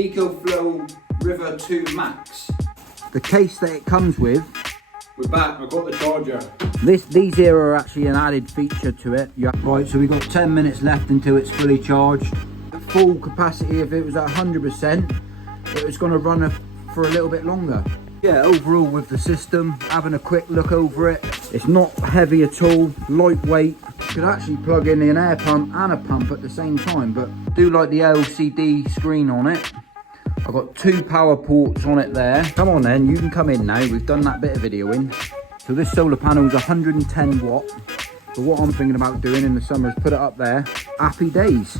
Ecoflow River 2 Max. The case that it comes with, We're back, I've got the charger. these here are actually an added feature to it. Yeah. Right, so we've got 10 minutes left until it's fully charged. At full capacity, if it was at 100%, it was going to run for a little bit longer. Yeah, overall with the system, having a quick look over it, it's not heavy at all, lightweight. You could actually plug in an air pump and a pump at the same time, but I do like the LCD screen on it. I've got 2 power ports on it there. Come on then, you can come in now. We've done that bit of videoing. So this solar panel is 110 watt. So what I'm thinking about doing in the summer is put it up there. Happy days.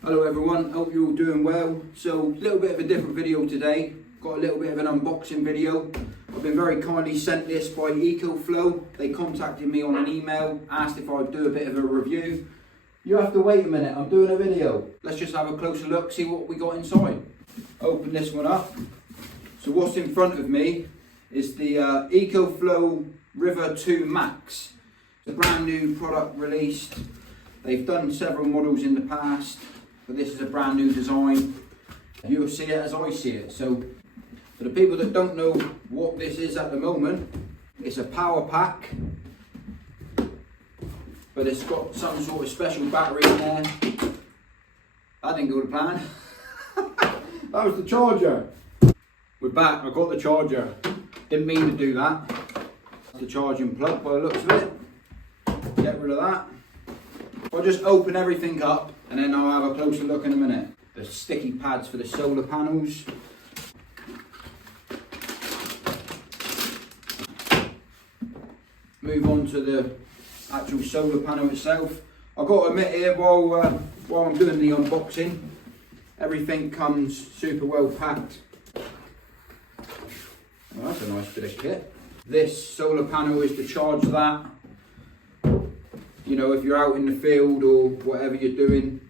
Hello everyone, hope you're all doing well. So, a little bit of a different video today. Got a little bit of an unboxing video. I've been very kindly sent this by Ecoflow. They contacted me on an email, asked if I'd do a bit of a review. You have to wait a minute, I'm doing a video. Let's just have a closer look, see what we got inside. Open this one up. So what's in front of me is the Ecoflow River 2 Max. It's a brand new product released. They've done several models in the past, but this is a brand new design. You'll see it as I see it. So for the people that don't know what this is at the moment, it's a power pack, but it's got some sort of special battery in there. That didn't go to plan. That was the charger. We're back, I got the charger. Didn't mean to do that. That's the charging plug by the looks of it. Get rid of that. I'll just open everything up and then I'll have a closer look in a minute. The sticky pads for the solar panels. Move on to the actual solar panel itself. I've got to admit here, while I'm doing the unboxing, everything comes super well packed. Well, that's a nice bit of kit. This solar panel is to charge that. You know, if you're out in the field or whatever you're doing.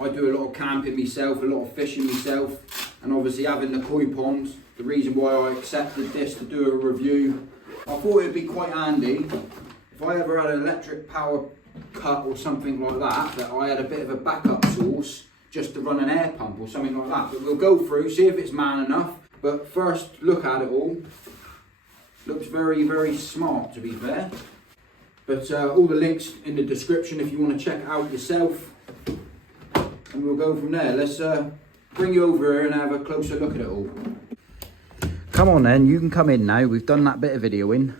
I do a lot of camping myself, a lot of fishing myself, and obviously having the koi ponds, the reason why I accepted this to do a review, I thought it'd be quite handy if I ever had an electric power cut or something like that I had a bit of a backup source just to run an air pump or something like that. But we'll go through, see if it's man enough. But first, look at it all. Looks very, very smart, to be fair. But all the links in the description if you want to check it out yourself. And we'll go from there. Let's bring you over here and have a closer look at it all. Come on then, you can come in now. We've done that bit of videoing.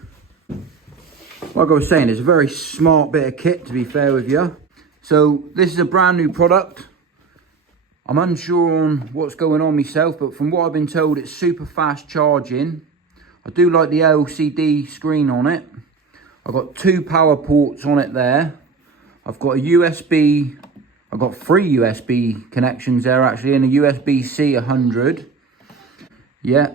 Like I was saying, it's a very smart bit of kit, to be fair with you. So this is a brand new product. I'm unsure on what's going on myself, but from what I've been told, it's super fast charging. I do like the LCD screen on it. I've got 2 power ports on it there. I've got a USB, I've got 3 USB connections there actually, and a USB-C 100. Yeah.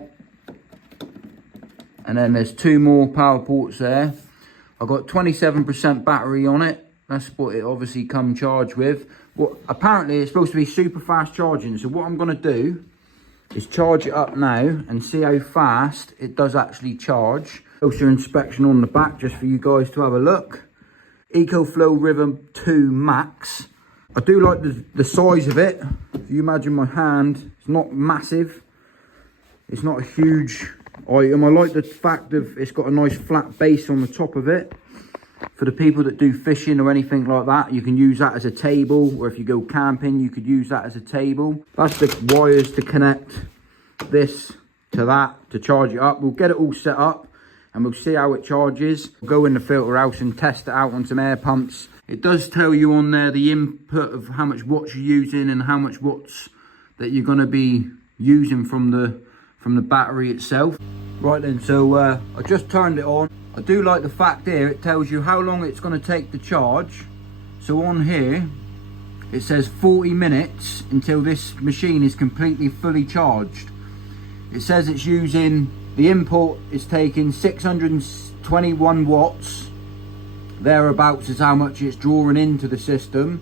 And then there's 2 more power ports there. I've got 27% battery on it. That's what it obviously come charged with. Well, apparently it's supposed to be super fast charging. So what I'm going to do is charge it up now and see how fast it does actually charge. Closer inspection on the back just for you guys to have a look. Ecoflow River 2 Max. I do like the size of it. If you imagine my hand, it's not massive. It's not a huge item. I like the fact that it's got a nice flat base on the top of it. For the people that do fishing or anything like that, you can use that as a table, or if you go camping, you could use that as a table. That's the wires to connect this to that to charge it up. We'll get it all set up and we'll see how it charges. We'll go in the filter house and test it out on some air pumps. It does tell you on there the input of how much watts you're using and how much watts that you're going to be using from the battery itself. Right then, so I just turned it on. I do like the fact here it tells you how long it's going to take to charge. So on here it says 40 minutes until this machine is completely fully charged. It says it's using, the input is taking 621 watts, thereabouts is how much it's drawing into the system,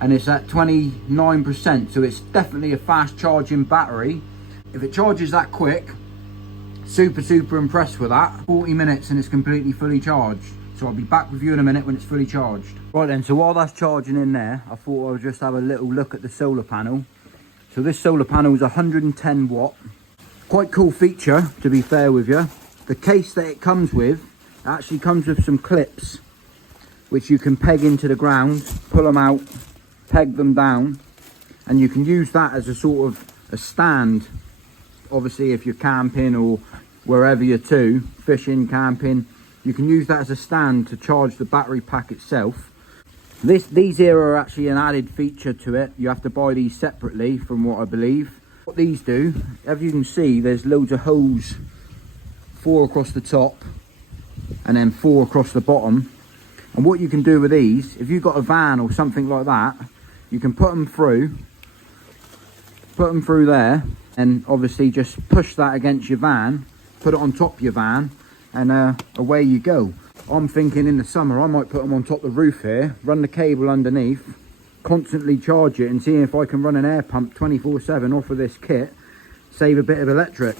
and it's at 29%, so it's definitely a fast charging battery. If it charges that quick, super impressed with that. 40 minutes and it's completely fully charged. So I'll be back with you in a minute when it's fully charged. Right then, so while that's charging in there, I thought I would just have a little look at the solar panel. So this solar panel is 110 watt. Quite cool feature, to be fair with you. The case that it comes with actually comes with some clips which you can peg into the ground, pull them out, peg them down, and you can use that as a sort of a stand. Obviously if you're camping or wherever you're to, fishing, camping, you can use that as a stand to charge the battery pack itself. These here are actually an added feature to it. You have to buy these separately from what I believe. What these do, as you can see, there's loads of holes, 4 across the top and then 4 across the bottom. And what you can do with these, if you've got a van or something like that, you can put them through there, and obviously just push that against your van, put it on top of your van, and away you go. I'm thinking in the summer I might put them on top of the roof here, run the cable underneath, constantly charge it, and see if I can run an air pump 24/7 off of this kit, save a bit of electric.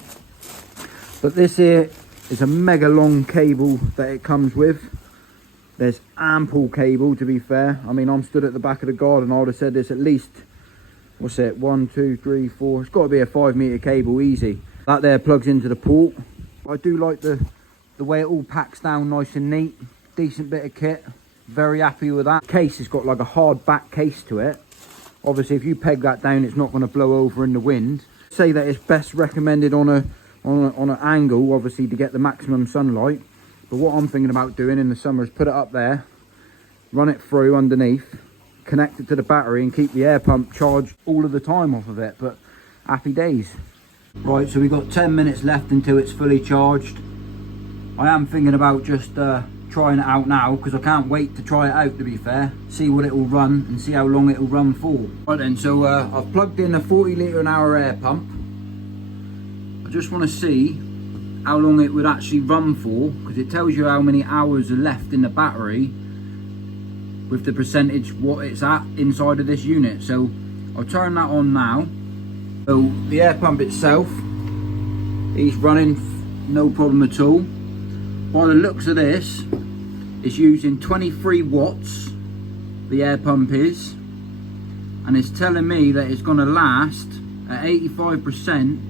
But this here is a mega long cable that it comes with. There's ample cable, to be fair. I mean, I'm stood at the back of the garden, I would have said there's at least, what's it, 1, 2, 3, 4, it's got to be a 5 metre cable easy. That there plugs into the port. I do like the way it all packs down nice and neat. Decent bit of kit, very happy with that. Case has got like a hard back case to it. Obviously if you peg that down, it's not going to blow over in the wind. Say that it's best recommended on an angle, obviously, to get the maximum sunlight. But what I'm thinking about doing in the summer is put it up there, run it through underneath, connect it to the battery and keep the air pump charged all of the time off of it. But happy days. Right, so we've got 10 minutes left until it's fully charged. I am thinking about just trying it out now, because I can't wait to try it out, to be fair. See what it will run and see how long it will run for. Right then, so I've plugged in a 40 litre an hour air pump. I just want to see how long it would actually run for, because it tells you how many hours are left in the battery with the percentage what it's at inside of this unit. So I'll turn that on now. So the air pump itself is running no problem at all. By the looks of this, it's using 23 watts, the air pump is, and it's telling me that it's going to last at 85%.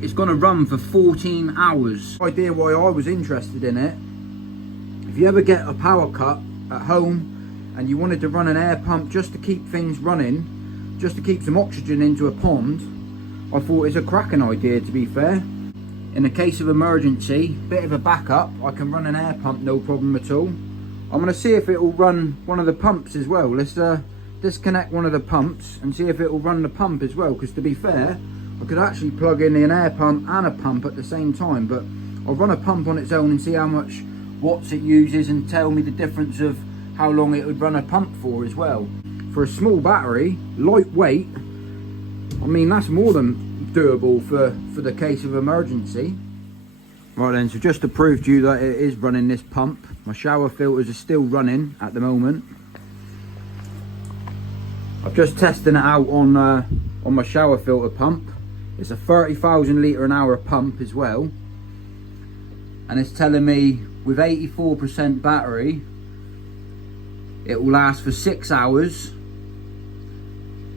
It's going to run for 14 hours. Idea why I was interested in it. If you ever get a power cut at home and you wanted to run an air pump just to keep things running, just to keep some oxygen into a pond, I thought it's a cracking idea, to be fair. In the case of emergency, bit of a backup, I can run an air pump no problem at all. I'm going to see if it will run one of the pumps as well. Let's disconnect one of the pumps and see if it will run the pump as well, because to be fair, I could actually plug in an air pump and a pump at the same time, but I'll run a pump on its own and see how much watts it uses and tell me the difference of how long it would run a pump for as well. For a small battery, lightweight, I mean, that's more than doable for the case of emergency. Right then, so just to prove to you that it is running this pump, my shower filters are still running at the moment. I've just tested it out on my shower filter pump. It's a 30,000 litre an hour pump as well, and it's telling me with 84% battery it will last for 6 hours,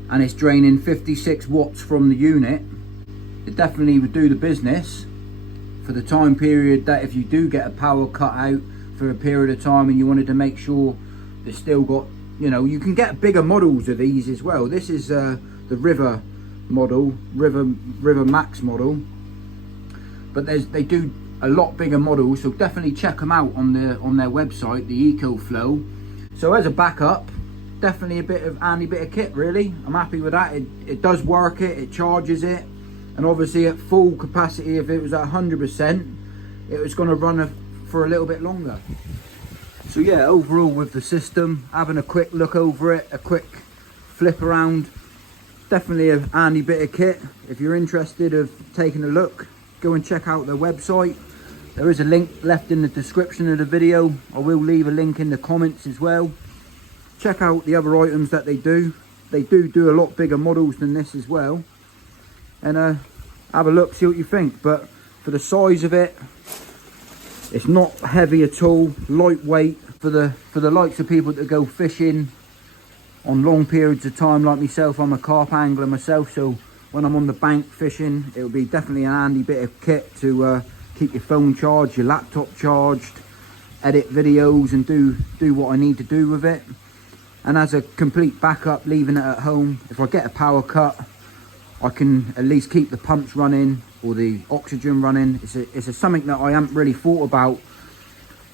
and it's draining 56 watts from the unit. It definitely would do the business for the time period that if you do get a power cut out for a period of time and you wanted to make sure it's still got, you know, you can get bigger models of these as well. This is the River model, River Max model, but they do a lot bigger models, so definitely check them out on their website, the Ecoflow. So as a backup, definitely a bit of handy bit of kit, really. I'm happy with that. It does work, it charges it, and obviously at full capacity, if it was at 100%, it was going to run for a little bit longer. So yeah, overall with the system, having a quick look over it, a quick flip around, definitely a handy bit of kit. If you're interested of taking a look, go and check out their website. There is a link left in the description of the video. I will leave a link in the comments as well. Check out the other items that they do. They do a lot bigger models than this as well. And have a look, see what you think. But for the size of it, It's not heavy at all, lightweight for the likes of people that go fishing on long periods of time like myself. I'm a carp angler myself, so when I'm on the bank fishing, it'll be definitely an handy bit of kit to keep your phone charged, your laptop charged, edit videos and do what I need to do with it. And as a complete backup, leaving it at home, if I get a power cut, I can at least keep the pumps running or the oxygen running. It's something that I haven't really thought about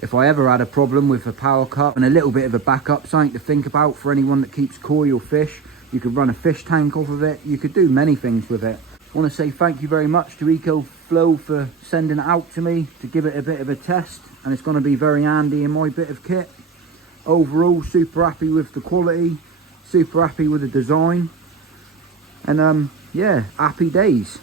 if I ever had a problem with a power cut, and a little bit of a backup, something to think about for anyone that keeps koi or fish. You could run a fish tank off of it. You could do many things with it. I want to say thank you very much to Ecoflow for sending it out to me to give it a bit of a test, and it's going to be very handy in my bit of kit. Overall, super happy with the quality, super happy with the design, and yeah, happy days.